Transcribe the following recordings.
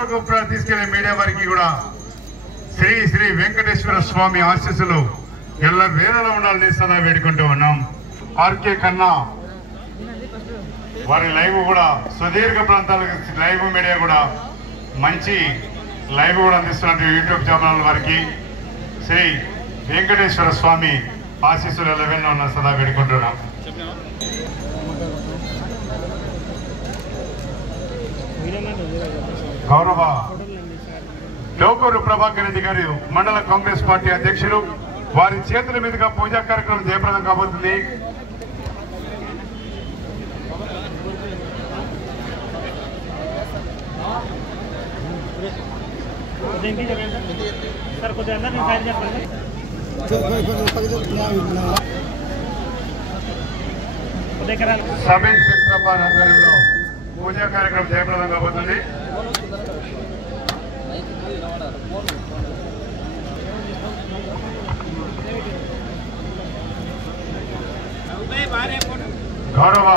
తీసుకెళ్లే మీడియా వారికి కూడా శ్రీ శ్రీ వెంకటేశ్వర స్వామి ఆశీస్సులు ఎల్ల వేళలో ఉండాలని సదా వేడుకుంటూ ఉన్నాం. ఆర్కే కన్నా వారి లైవ్ కూడా సుదీర్ఘ ప్రాంతాలకు లైవ్ మీడియా కూడా మంచి లైవ్ కూడా అందిస్తున్నట్టు యూట్యూబ్ ఛానల్ వారికి శ్రీ వెంకటేశ్వర స్వామి ఆశీస్సులు ఎల్ల వేళలో ఉన్న సదా వేడుకుంటున్నాం. గౌరవ డోకూరు ప్రభాకర్ రెడ్డి గారు మండల కాంగ్రెస్ పార్టీ అధ్యక్షులు వారి చేతుల మీదుగా పూజా కార్యక్రమం జయప్రదం కాబోతుంది. సమీర్ చక్రపాల్ ఆధ్వర్యంలో పూజా కార్యక్రమం జయప్రదం కాబోతుంది. గౌరవ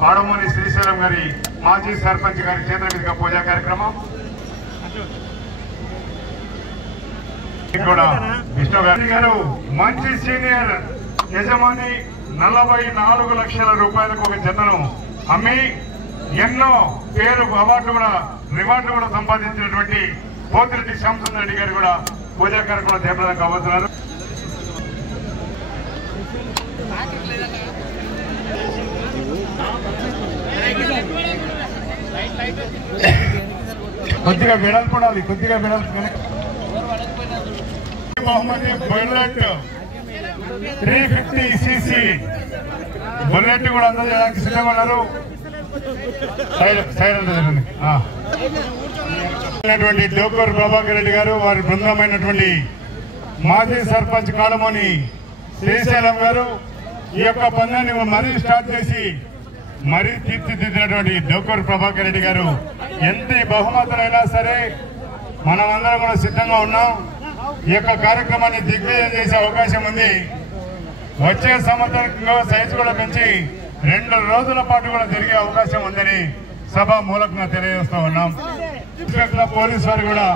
కాడమూని శ్రీశైలం గారి మాజీ సర్పంచ్ గారి చేతుల మీదుగా పూజా కార్యక్రమం కూడా విష్ణు గారు మంచి సీనియర్ యజమాని 44 లక్షల రూపాయలకు ఒక జతను అమ్మి ఎన్నో పేరు అవార్డు కూడా రివార్డు కూడా సంపాదించినటువంటి పోతిరెడ్డి శ్యామసుందర్ రెడ్డి గారు కూడా పూజా కార్యక్రమం జయప్రదం కాబోతున్నారు. కొద్దిగా వెడల్పడాలి, కొద్దిగా వెడల్పు. బహుమతి బుల్లెట్ 350cc బుల్లెట్ కూడా అందజేయడానికి సిద్ధంగా ఉన్నారు. డోకూరు ప్రభాకర్ రెడ్డి గారు వారి బృందమైనటువంటి మాజీ సర్పంచ్ కాడమోని శ్రీశైలం గారు ఈ యొక్క పందాన్ని మరీ స్టార్ట్ చేసి మరీ తీర్చిదిద్దినటువంటి డోకూరు ప్రభాకర్ రెడ్డి గారు ఎంత బహుమతులైనా సరే మనమందరం కూడా సిద్ధంగా ఉన్నాం. ఈ యొక్క కార్యక్రమాన్ని దిగ్విజయం చేసే అవకాశం ఉంది. వచ్చే సంవత్సరంలో సైజు కూడా పెంచి 2 రోజుల పాటు కూడా జరిగే అవకాశం ఉందని సభ మూలకంగా తెలియజేస్తూ ఉన్నాం. పోలీసు వారు కూడా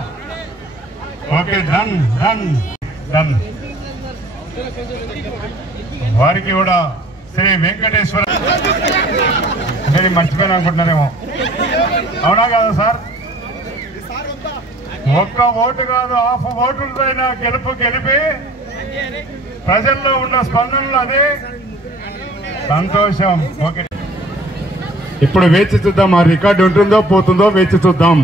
ఓకే డన్ డన్ డన్ వారికి కూడా శ్రీ వెంకటేశ్వర నేను మర్చిపోయిన అనుకుంటున్నారేమో. అవునా కాదా సార్? ఒక్క ఓటు కాదు, హాఫ్ ఓటులపైన గెలిపి ప్రజల్లో ఉన్న స్పందనలు అదే సంతోషం. ఓకే, ఇప్పుడు వేచి చూద్దాం. ఆ రికార్డు ఉంటుందో పోతుందో వేచి చూద్దాం.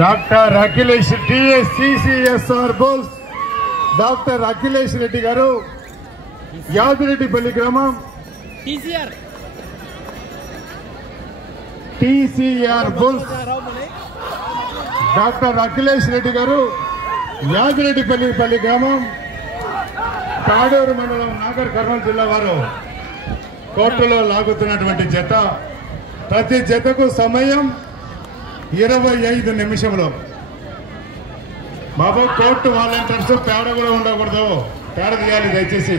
డాక్టర్ అఖిలేష్ TSCCSR బోల్స్ డాక్టర్ అఖిలేష్ రెడ్డి గారు యాదిరెడ్డిపల్లి గ్రామం TCR bulls doctor Akhilesh Reddy garu Yadireddipalli గ్రామం తాడూరు మండలం నాగర్ కర్నూలు జిల్లా వారు కోర్టులో లాగుతున్నటువంటి జత. ప్రతి జతకు సమయం 25 నిమిషంలో. బాబు కోర్టు వాలంటీర్స్ పేడ కూడా ఉండకూడదు, పేడ తీయాలి దయచేసి.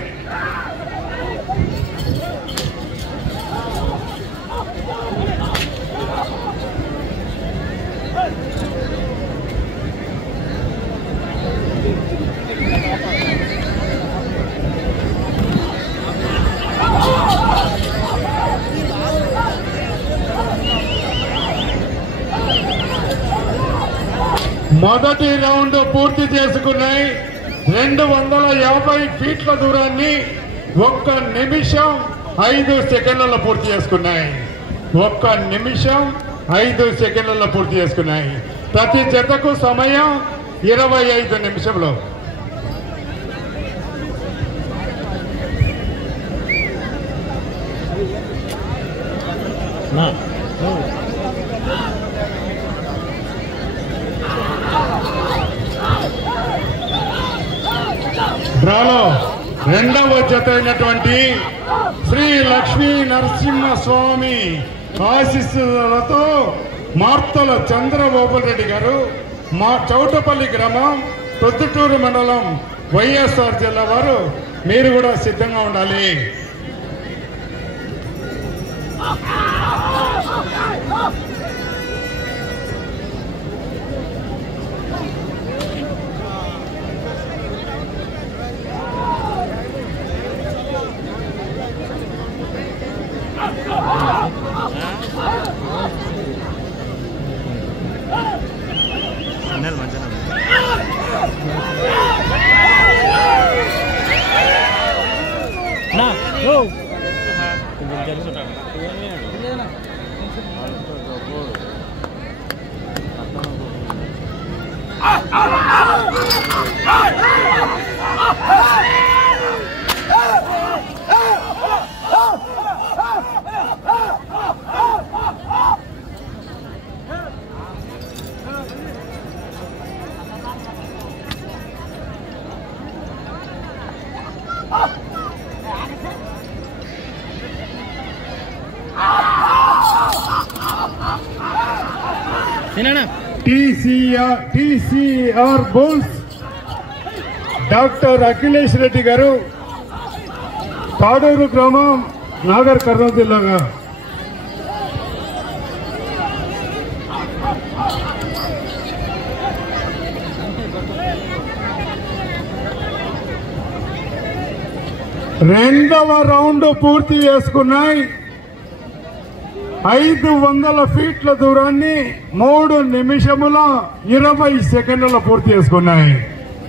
మొదటి రౌండ్ పూర్తి చేసుకున్నాయి. 250 ఫీట్ల దూరాన్ని 1 నిమిషం 5 సెకండ్లలో పూర్తి చేసుకున్నాయి. 1 నిమిషం 5 సెకండ్లలో పూర్తి చేసుకున్నాయి. ప్రతి జతకు సమయం 25 నిమిషంలో. డ్రాలో 2వ జత అయినటువంటి శ్రీ లక్ష్మీ నరసింహస్వామి ఆశీస్సులతో మార్తల చంద్రబాబు రెడ్డి గారు మా చౌటపల్లి గ్రామం ప్రొద్దుటూరు మండలం వైఎస్ఆర్ జిల్లా వారు మీరు కూడా సిద్ధంగా ఉండాలి. TCR bulls doctor Akhilesh Reddy గారు, తాడూరు గ్రామం, నాగర్ కర్నూలు జిల్లా. రెండవ రౌండ్ పూర్తి చేసుకున్నాయి. 500 ఫీట్ల దూరాన్ని 3 నిమిషముల 20 సెకండ్ల పూర్తి చేసుకున్నాయి.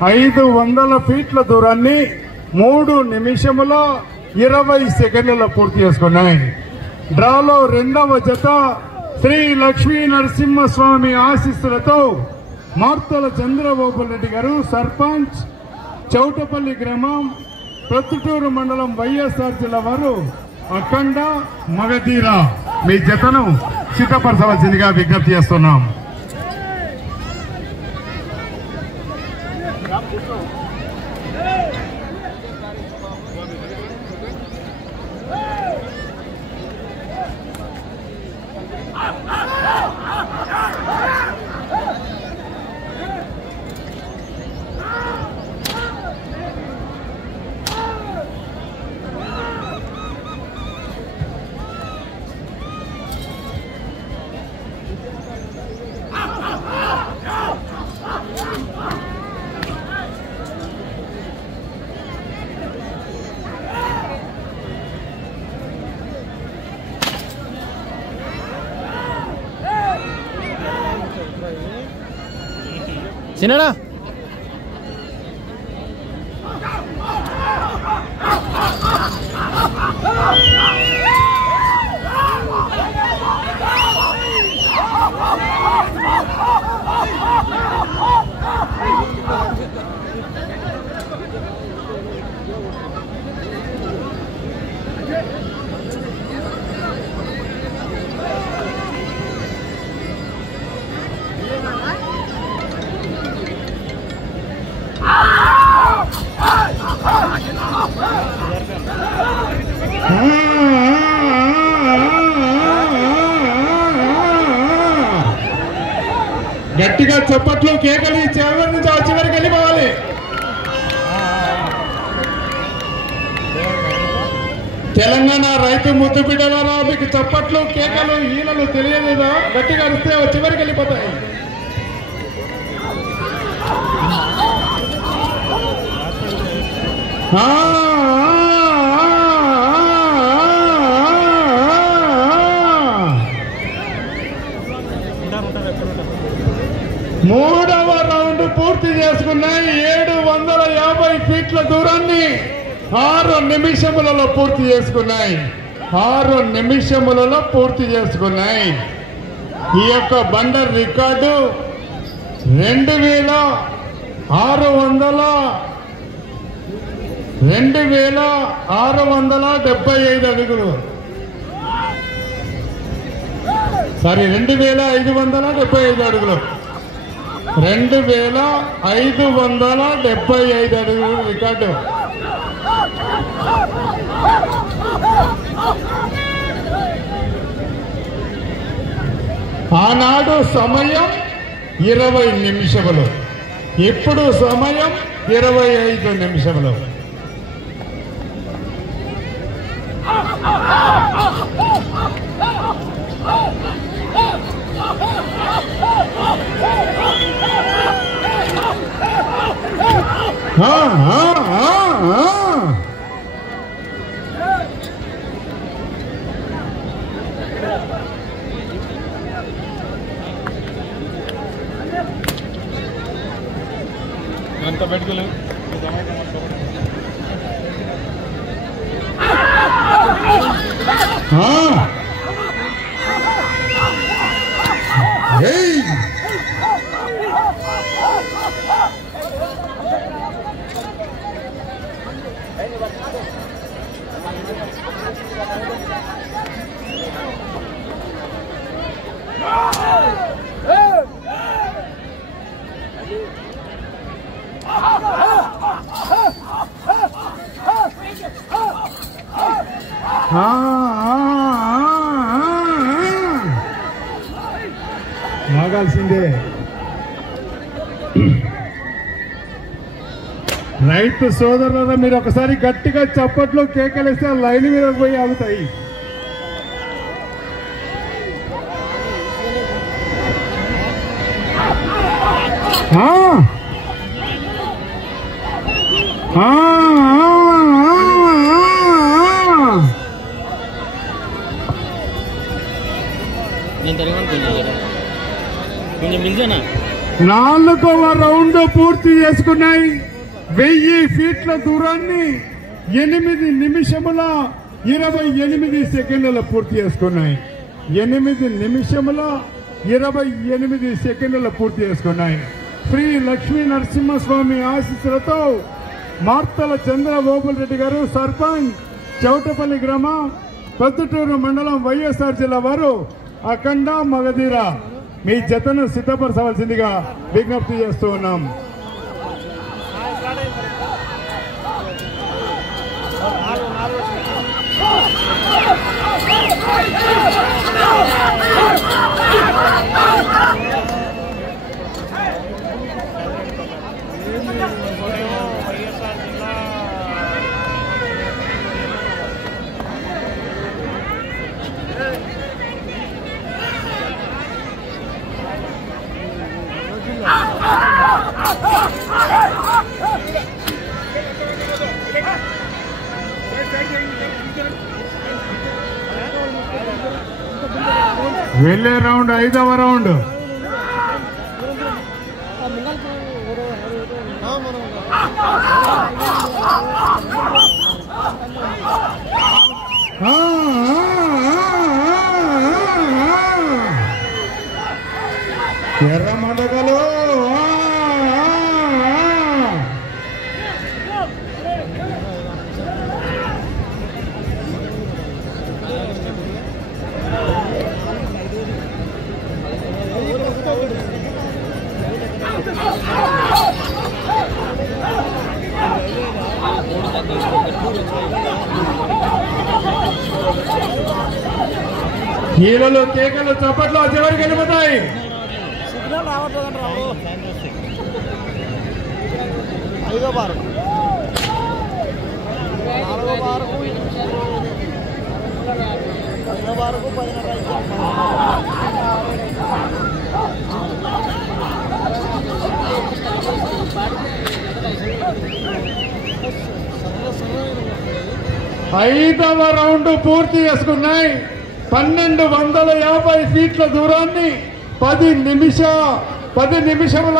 500 ఫీట్ల దూరాన్ని 3 నిమిషముల 20 సెకండ్ల పూర్తి చేసుకున్నాయి. డ్రాలో రెండవ జత శ్రీ లక్ష్మీ నరసింహస్వామి ఆశీస్సులతో మార్తల చంద్రబాబు రెడ్డి గారు, సర్పంచ్, చౌటపల్లి గ్రామం, ప్రొద్దుటూరు మండలం, వైఎస్ఆర్ జిల్లా వారు అఖండ మగధీర మీ జతను సిద్ధపరచవలసిందిగా విజ్ఞప్తి చేస్తున్నాం. చిన్నడా గట్టిగా చప్పట్లు, కేకలు చివరి నుంచి చివరికి వెళ్ళిపోవాలి. తెలంగాణ రైతు ముద్దు బిడ్డలారా, మీకు చప్పట్లు, కేకలు, ఈలలు తెలియలేదా? గట్టిగా అరిస్తే చివరికి వెళ్ళిపోతాయి. మూడవ రౌండ్ పూర్తి చేసుకున్నాయి. 750 ఫీట్ల దూరాన్ని 6 నిమిషములలో పూర్తి చేసుకున్నాయి. 6 నిమిషములలో పూర్తి చేసుకున్నాయి. ఈ యొక్క బండర్ రికార్డు 2675 అడుగులు. సారీ, 2575 అడుగులు. 2575 అడుగులు రికార్డు. ఆనాడు సమయం 20 నిమిషములు, ఇప్పుడు సమయం 25 నిమిషములు. అంత పెట్టుకోలేవు ఆగాల్సిందే. రైతు సోదరుల మీరు ఒకసారి గట్టిగా చప్పట్లు కేకలేస్తే లైన్ మీద పోయి ఆగుతాయి. నాలుగవ రౌండ్ పూర్తి చేసుకున్నాయి. 1000 ఫీట్ల దూరాన్ని 8 నిమిషముల 28 సెకండ్ల పూర్తి చేసుకున్నాయి. 8 నిమిషముల 28 సెకండ్ల పూర్తి చేసుకున్నాయి. శ్రీ లక్ష్మీ నరసింహస్వామి ఆశీస్సులతో మార్తల చంద్రబాబుల్ రెడ్డి గారు, సర్పంచ్, చౌటపల్లి గ్రామం, ప్రొద్దుటూరు మండలం, వైఎస్ఆర్ జిల్లా వారు అఖండ మగధీర మీ జతను సిద్ధపరచవలసిందిగా విజ్ఞప్తి చేస్తూ ఉన్నాం. వెళ్ళే రౌండ్ 5వ రౌండ్. ఎర్ర మండగలు ఈలలో కేకలు చప్పట్లు చివరికి వెళ్ళిపోతాయి. ఐదవ రౌండ్ పూర్తి చేసుకున్నాయి. 1250 ఫీట్ల దూరాన్ని 10 నిమిషముల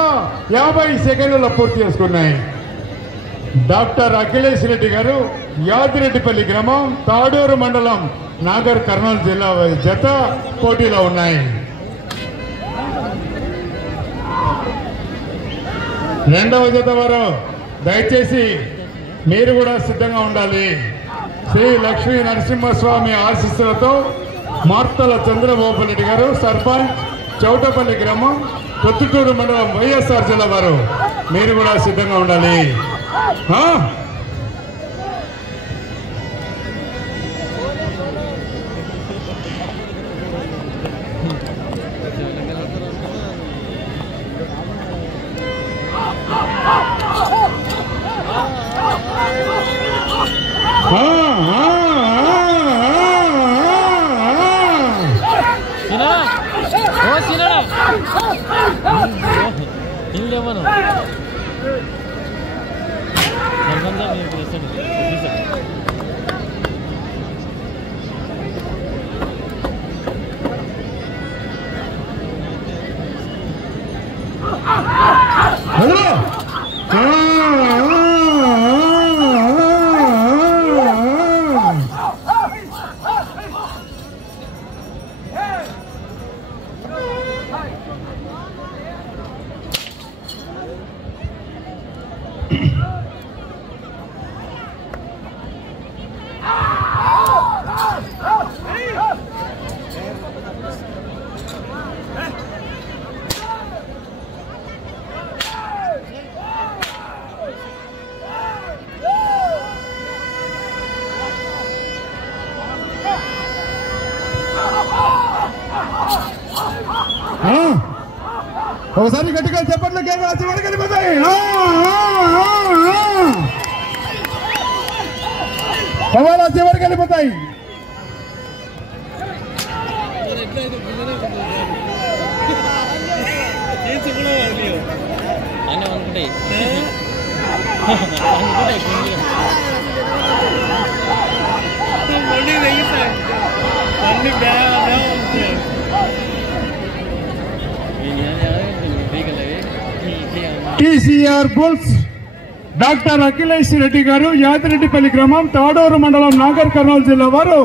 50 సెకండ్ల పూర్తి చేసుకున్నాయి. డాక్టర్ అఖిలేష్ రెడ్డి గారు, యాదిరెడ్డిపల్లి గ్రామం, తాడూరు మండలం, నాగర్ కర్నూలు జిల్లా జత పోటీలో ఉన్నాయి. రెండవ జత వారు దయచేసి మీరు కూడా సిద్ధంగా ఉండాలి. శ్రీ లక్ష్మీ నరసింహస్వామి ఆశీస్సులతో మార్తల చంద్రబాబు రెడ్డి గారు, సర్పంచ్, చౌటపల్లి గ్రామం, ప్రొద్దుటూరు మండలం, వైఎస్ఆర్ జిల్లా వారు మీరు కూడా సిద్ధంగా ఉండాలి. ఒకసారి గట్టిగా చెప్పట్లు చివరికి వెళ్ళిపోతాయి. చివరికి వెళ్ళిపోతాయి. TCR bulls doctor Akhilesh Reddy garu, Yadireddipalli గ్రామం, తాడూరు మండలం, నాగర్ కర్నూలు జిల్లా వారు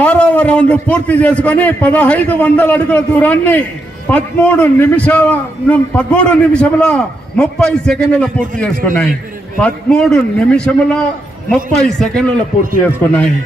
6వ రౌండ్ పూర్తి చేసుకుని 1500 అడుగుల దూరాన్ని 13 నిమిషముల 30 సెకండ్ల పూర్తి చేసుకున్నాయి. 13 నిమిషముల 30 సెకండ్ల పూర్తి చేసుకున్నాయి.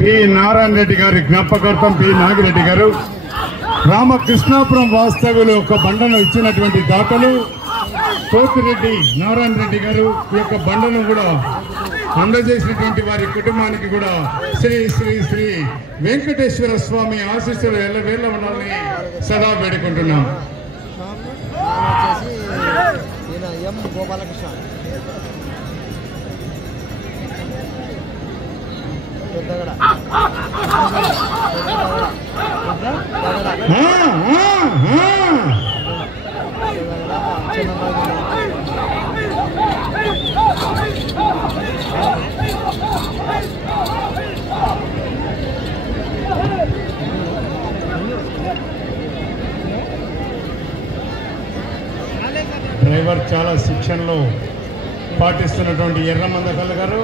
పి నారాయణ రెడ్డి గారి జ్ఞాపకార్థం పి నాగిరెడ్డి గారు రామకృష్ణాపురం వాస్తవులు ఒక బండను ఇచ్చినటువంటి దాతలు కోతిరెడ్డి నారాయణ రెడ్డి గారు ఈ యొక్క బండను కూడా అందజేసినటువంటి వారి కుటుంబానికి కూడా శ్రీ శ్రీ శ్రీ వెంకటేశ్వర స్వామి ఆశీస్సులు ఎల్లవేళ ఉండాలని సదా వేడుకుంటున్నాం. డ్రైవర్ చాలా శిక్షణలో పాటిస్తున్నటువంటి ఎర్రమందకల్ గారు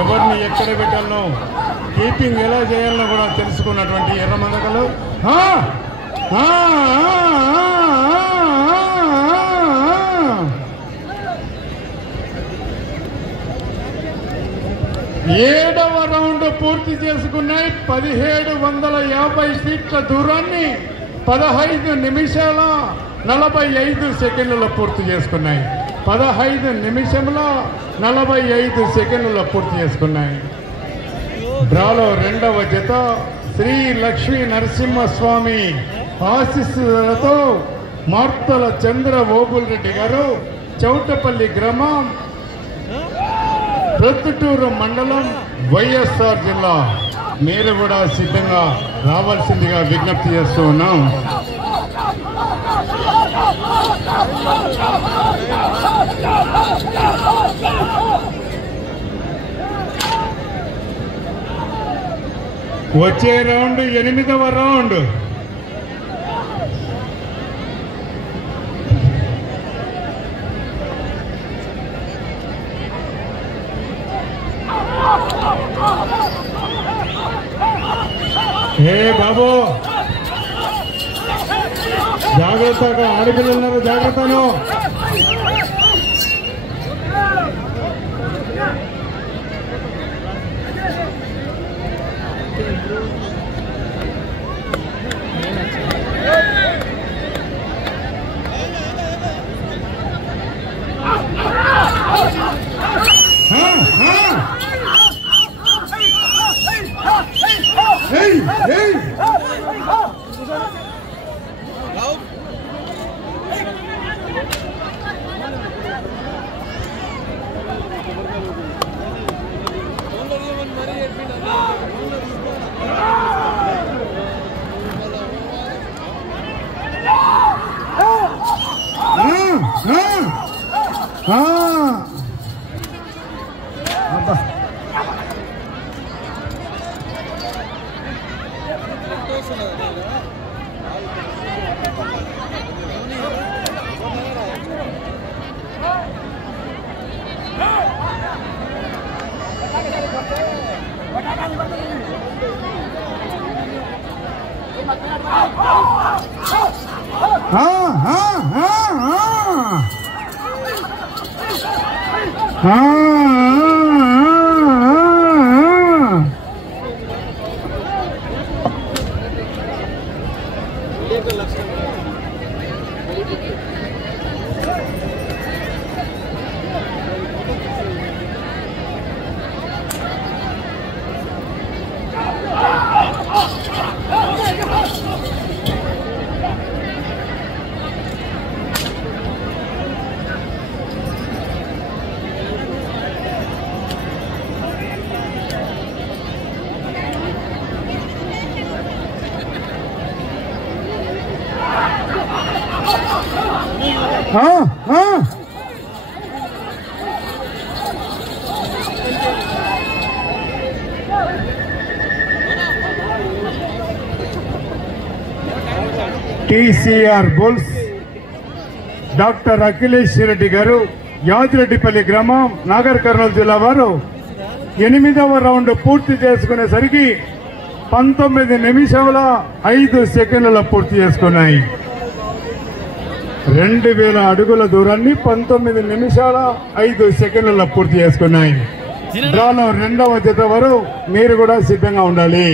ఎవరిని ఎక్కడ పెట్టాలనో కీపింగ్ ఎలా చేయాలనో కూడా తెలుసుకున్నటువంటి ఎర్రమందకలు 7వ రౌండ్ పూర్తి చేసుకున్నాయి. 1750 ఫీట్ల దూరాన్ని 15 నిమిషాల 45 సెకండ్లలో పూర్తి చేసుకున్నాయి. 15 నిమిషముల 45 సెకండ్లలో పూర్తి చేసుకున్నాయి. డ్రాలో 2వ జత శ్రీ లక్ష్మీ నరసింహస్వామి ఆశీస్సులతో మార్తల చంద్ర ఓబుల్ రెడ్డి గారు, చౌటపల్లి గ్రామం, ప్రొద్దుటూరు మండలం, వైఎస్ఆర్ జిల్లా. మీరు కూడా సిద్ధంగా రావాల్సిందిగా విజ్ఞప్తి చేస్తూ ఉన్నాం. వచ్చే రౌండ్ 8వ రౌండ్. ఏ బాబు జాగ్రత్తగా, ఆడపిల్లలు ఉన్నారు, జాగ్రత్తను. TCR bulls doctor Akhilesh Reddy garu Yadireddipalli గ్రామం నాగర్ కర్నూలు జిల్లా వారు 8వ రౌండ్ పూర్తి చేసుకునేసరికి 19 నిమిషాల 5 సెకండ్ల పూర్తి చేసుకున్నాయి. 2000 అడుగుల దూరాన్ని 19 నిమిషాల 5 సెకండ్ల పూర్తి చేసుకున్నాయి. డ్రాలో 2వ జత వరకు మీరు కూడా సిద్ధంగా ఉండాలి.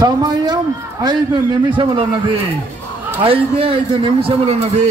సమయం 5 నిమిషములు ఉన్నది. 5 నిమిషములు ఉన్నది.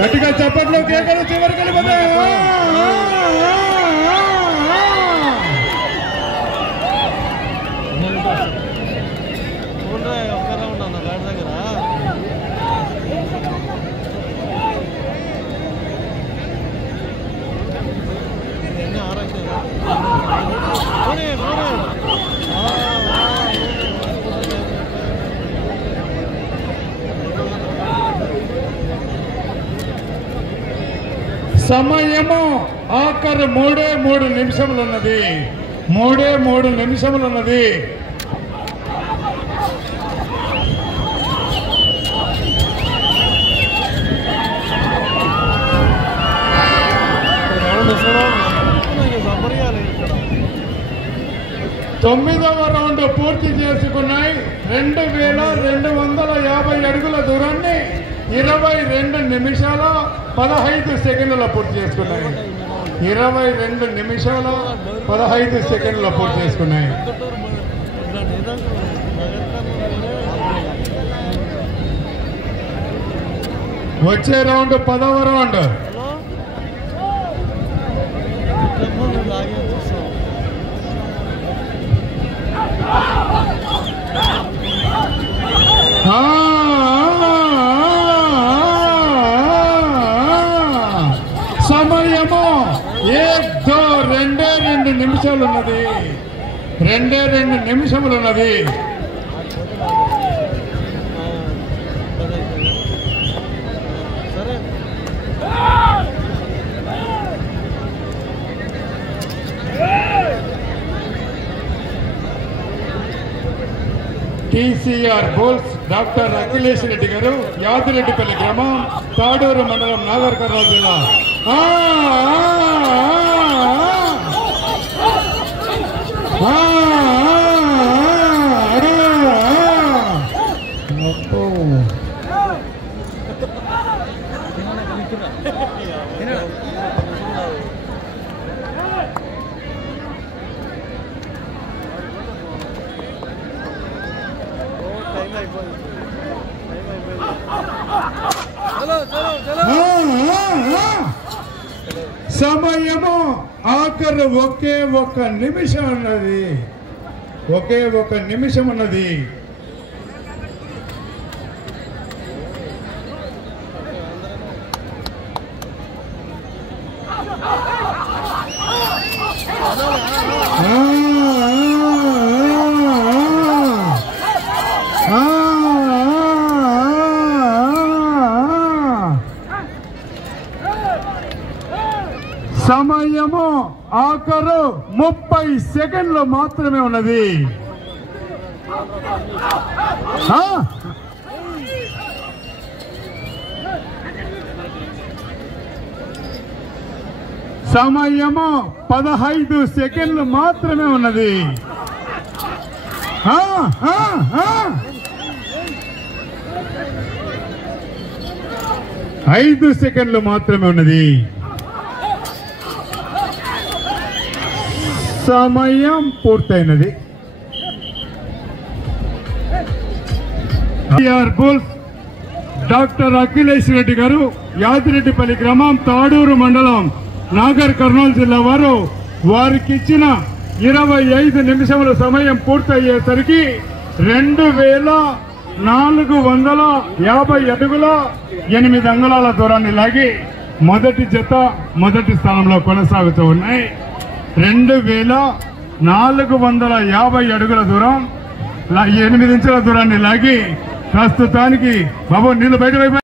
గట్టిగా చప్పట్లు కేకలు చివరికి వెళ్ళిపోతాయి. సమయము ఆఖరు 3 నిమిషములు ఉన్నది. 3 నిమిషములు ఉన్నది. 9వ రౌండ్ పూర్తి చేసుకున్నాయి. 2250 అడుగుల దూరాన్ని 22 నిమిషాల 15 సెకండ్లలో పూర్తి చేసుకున్నాయి. 22 నిమిషాల 15 సెకండ్లలో పూర్తి చేసుకున్నాయి. వచ్చే రౌండ్ 10వ రౌండ్. సమయము 2 నిమిషాలు ఉన్నది. 2 నిమిషములు ఉన్నది. టీసీఆర్ బోల్స్ డాక్టర్ అఖిలేష్ రెడ్డి గారు, యాదిరెడ్డిపల్లి గ్రామం, తాడూరు మండలం, నాగర్ కర్నూలు జిల్లా. సమయము ఆఖరు ఒకే ఒక నిమిషం ఉన్నది. ఒకే ఒక నిమిషం ఉన్నది. సమయము ఆఖరు 30 సెకండ్లు మాత్రమే ఉన్నది. సమయము 15 సెకండ్లు మాత్రమే ఉన్నది. 5 సెకండ్లు మాత్రమే ఉన్నది. సమయం పూర్తయినది. బుల్స్ డాక్టర్ అఖిలేష్ రెడ్డి గారు, యాదిరెడ్డిపల్లి గ్రామం, తాడూరు మండలం, నాగర్ కర్నూలు జిల్లా వారు వారికి ఇచ్చిన 25 నిమిషముల సమయం పూర్తయ్యేసరికి 2450 అడుగుల 8 అంగుళాల దూరాన్ని లాగి మొదటి జత మొదటి స్థానంలో కొనసాగుతూ ఉన్నాయి. 2450 అడుగుల దూరం 8 ఇంచుల దూరాన్ని లాగి ప్రస్తుతానికి బాబు నీళ్లు బయట